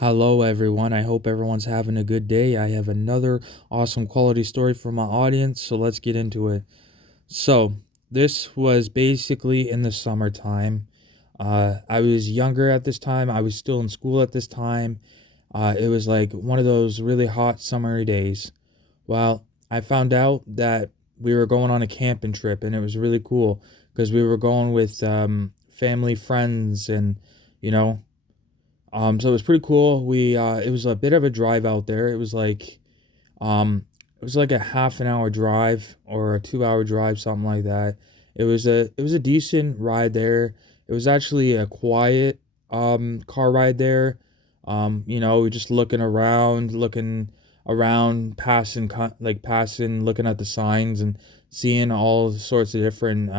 Hello, everyone. I hope everyone's having a good day. I have another awesome quality story for my audience, so let's get into it. So, this was basically in the summertime. I was younger at this time, I was still in school at this time. It was like one of those really hot summery days. Well, I found out that we were going on a camping trip, and it was really cool because we were going with family, friends, and you know, so it was pretty cool. It was a bit of a drive out there. Um, it was like a half an hour drive or a 2 hour drive, something like that. It was a decent ride there. It was actually a quiet, car ride there. We're just looking around, passing, looking at the signs and seeing all sorts of different,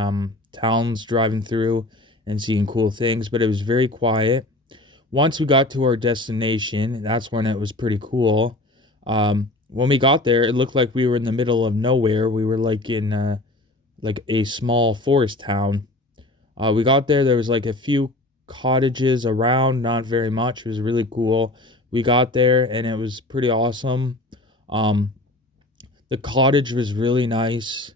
towns driving through and seeing cool things. But it was very quiet. Once we got to our destination, that's when it was pretty cool. When we got there, it looked like we were in the middle of nowhere. We were like in like a small forest town. We got there. There was like a few cottages around, not very much. It was really cool. We got there and it was pretty awesome. Um, the cottage was really nice.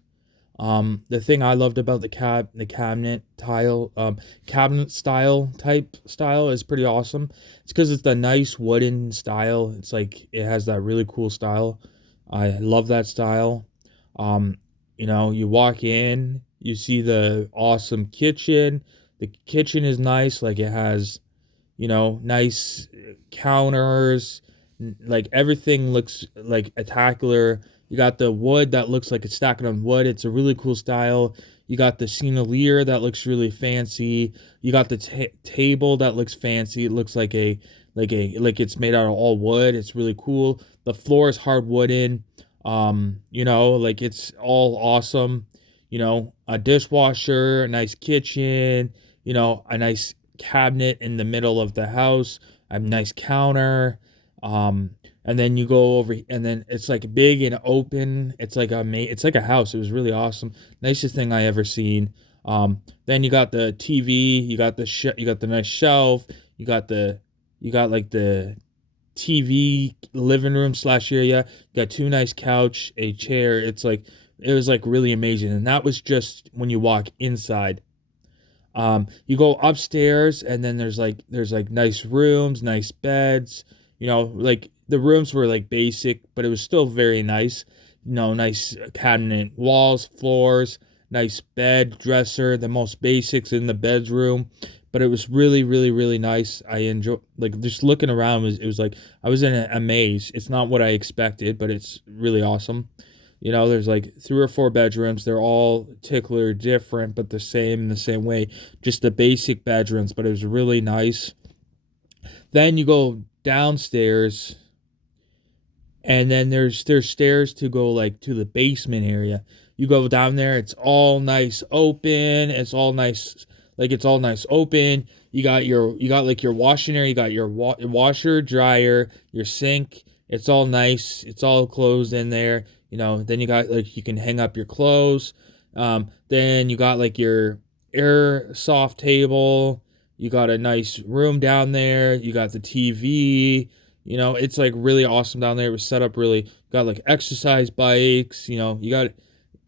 The thing I loved about the cabinet style type style is pretty awesome. It's because it's the nice wooden style. It's like it has that really cool style. I love that style. Um, you walk in, you see the awesome kitchen. The kitchen is nice. Like it has, nice counters. Like everything looks like a tackler. You got the wood that looks like it's stacking on wood. It's a really cool style. You got the chandelier that looks really fancy. You got the table that looks fancy. It looks like it's made out of all wood. It's really cool. The floor is hard wooden. Like it's all awesome. A dishwasher, a nice kitchen, a nice cabinet in the middle of the house, a nice counter. Um, and then you go over, and then it's like big and open. It's like a house. It was really awesome. Nicest thing I ever seen. Then you got the TV, you got the nice shelf, you got the you got like the TV living room slash area. You got two nice couch, a chair. It was like really amazing, and that was just when you walk inside. You go upstairs, and then there's like nice rooms, nice beds. Like the rooms were like basic, but it was still very nice. Nice cabinet walls, floors, nice bed, dresser, the most basics in the bedroom. But it was really, really, really nice. I enjoy like just looking around. It was like I was in a maze. It's not what I expected, but it's really awesome. There's like three or four bedrooms. They're all particular different, but the same in the same way. Just the basic bedrooms, but it was really nice. Then you go downstairs, and then there's stairs to go like to the basement area. You go down there, it's all nice open. It's all nice open. You got like your washing area. You got your washer, dryer, your sink. It's all nice. It's all closed in there. Then you got like you can hang up your clothes. Then you got like your air soft table. You got a nice room down there. You got the TV. It's like really awesome down there. It was set up really. Got like exercise bikes. You got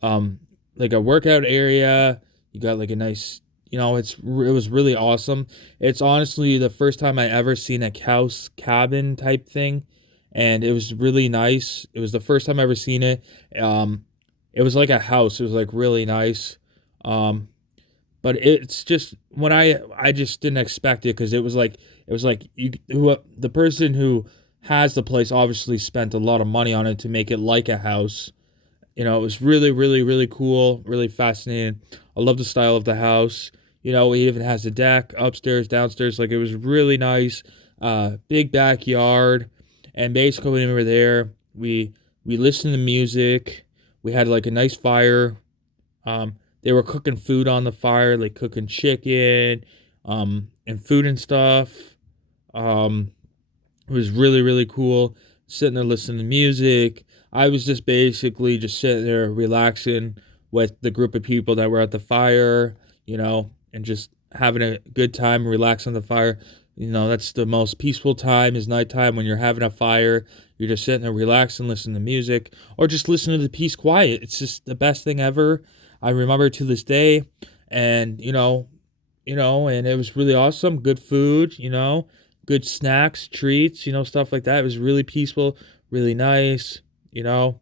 um like a workout area. You got like a nice. It was really awesome. It's honestly the first time I ever seen a house cabin type thing, and it was really nice. It was the first time I ever seen it. Um, it was like a house. It was like really nice. Um, but it's just when I just didn't expect it because it was like the person who has the place obviously spent a lot of money on it to make it like a house. It was really, really, really cool, really fascinating. I love the style of the house. It even has a deck upstairs, downstairs. Like it was really nice. Big backyard, and basically when we were there, we listened to music. We had like a nice fire. They were cooking food on the fire, like cooking chicken, and food and stuff. Um, it was really, really cool. Sitting there listening to music. I was just basically just sitting there relaxing with the group of people that were at the fire, and just having a good time, relaxing on the fire. That's the most peaceful time is nighttime when you're having a fire. You're just sitting there relaxing, listening to music, or just listening to the peace quiet. It's just the best thing ever. I remember to this day, and and it was really awesome. Good food, good snacks, treats, stuff like that. It was really peaceful, really nice. You know,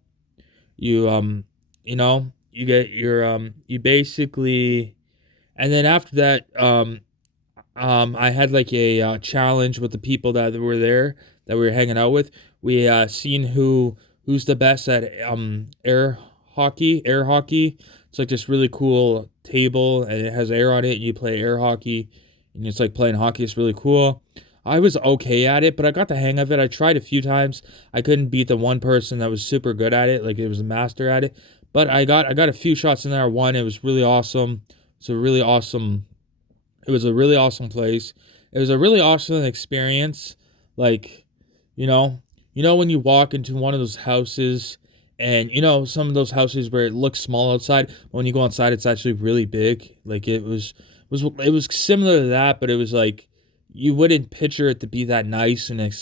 you you get your you basically, and then after that, I had like a challenge with the people that were there that we were hanging out with. We seen who's the best at air hockey. It's like this really cool table and it has air on it and you play air hockey and it's like playing hockey. It's really cool. I was okay at it, but I got the hang of it. I tried a few times. I couldn't beat the one person that was super good at it, like it was a master at it. But I got a few shots in there. I won. It was really awesome. It's a really awesome it was a really awesome place. It was a really awesome experience. Like, you know, when you walk into one of those houses and some of those houses where it looks small outside, but when you go outside it's actually really big. Like it was similar to that, but it was like you wouldn't picture it to be that nice and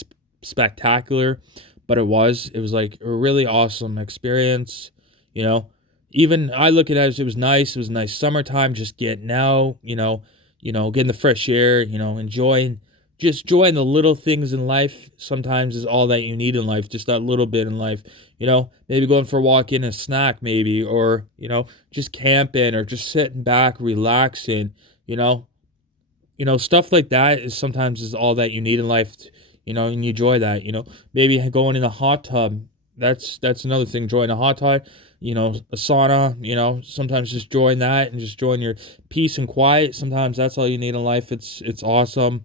spectacular, but it was like a really awesome experience, you know. Even I look at it as it was nice. It was nice summertime, just getting out, getting the fresh air, enjoying the little things in life sometimes is all that you need in life, just that little bit in life, maybe going for a walk, in a snack maybe, or, just camping or just sitting back, relaxing, you know, stuff like that is sometimes is all that you need in life, and you enjoy that, maybe going in a hot tub. That's another thing, join a hot tub, a sauna, sometimes just join that and just join your peace and quiet. Sometimes that's all you need in life. It's awesome.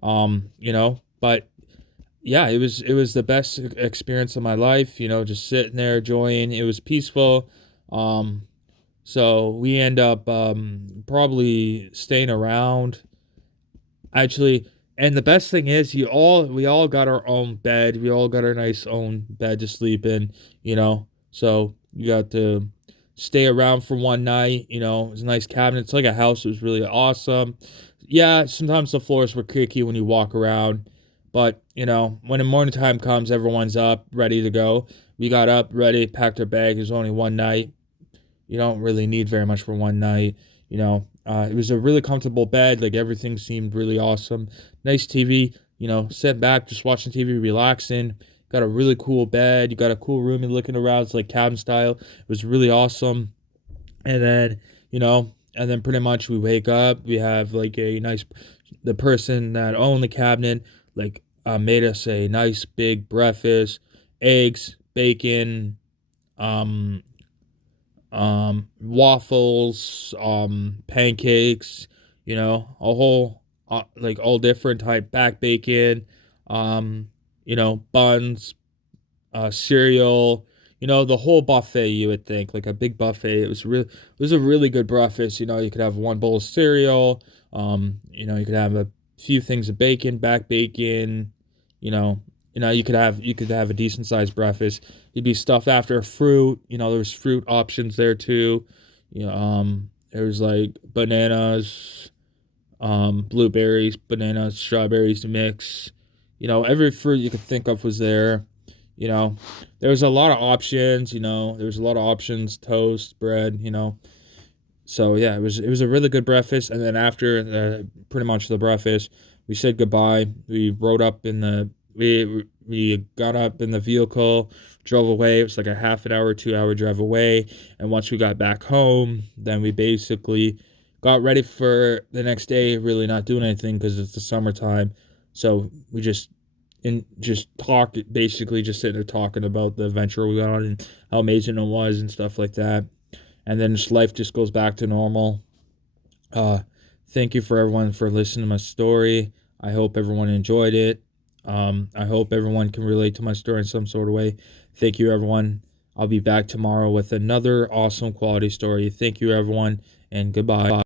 But yeah, it was the best experience of my life, just sitting there enjoying. It was peaceful. So we end up probably staying around actually. And the best thing is we all got our own bed. We all got our nice own bed to sleep in, so you got to stay around for one night. It was a nice cabin. It's like a house. It was really awesome. Yeah, sometimes the floors were creaky when you walk around, but when the morning time comes, everyone's up ready to go. We got up ready, packed our bag. It was only one night. You don't really need very much for one night. It was a really comfortable bed. Like everything seemed really awesome. Nice TV. Sit back, just watching TV, relaxing. Got a really cool bed. You got a cool room. You're looking around. It's like cabin style. It was really awesome. And then, pretty much we wake up. We have like a nice, the person that owned the cabinet, like, made us a nice big breakfast, eggs, bacon, um, waffles, pancakes, a whole, like all different type, back bacon, buns, cereal, the whole buffet. You would think like a big buffet. It was a really good breakfast. You could have one bowl of cereal. You could have a few things of bacon, back bacon. You know, you could have a decent sized breakfast. You'd be stuffed after fruit. There was fruit options there too. There was like bananas, blueberries, bananas, strawberries mix. Every fruit you could think of was there. You know, there was a lot of options. There was a lot of options, toast, bread. So yeah, it was a really good breakfast. And then after pretty much the breakfast, we said goodbye. We rode up in the we got up in the vehicle, drove away. It was like a half an hour, 2 hour drive away. And once we got back home, then we basically got ready for the next day. Really not doing anything because it's the summertime. So we just talk, basically just sitting there talking about the adventure we went on and how amazing it was and stuff like that. And then just life just goes back to normal. Uh, Thank you for everyone for listening to my story. I hope everyone enjoyed it. I hope everyone can relate to my story in some sort of way. Thank you, everyone. I'll be back tomorrow with another awesome quality story. Thank you, everyone, and goodbye.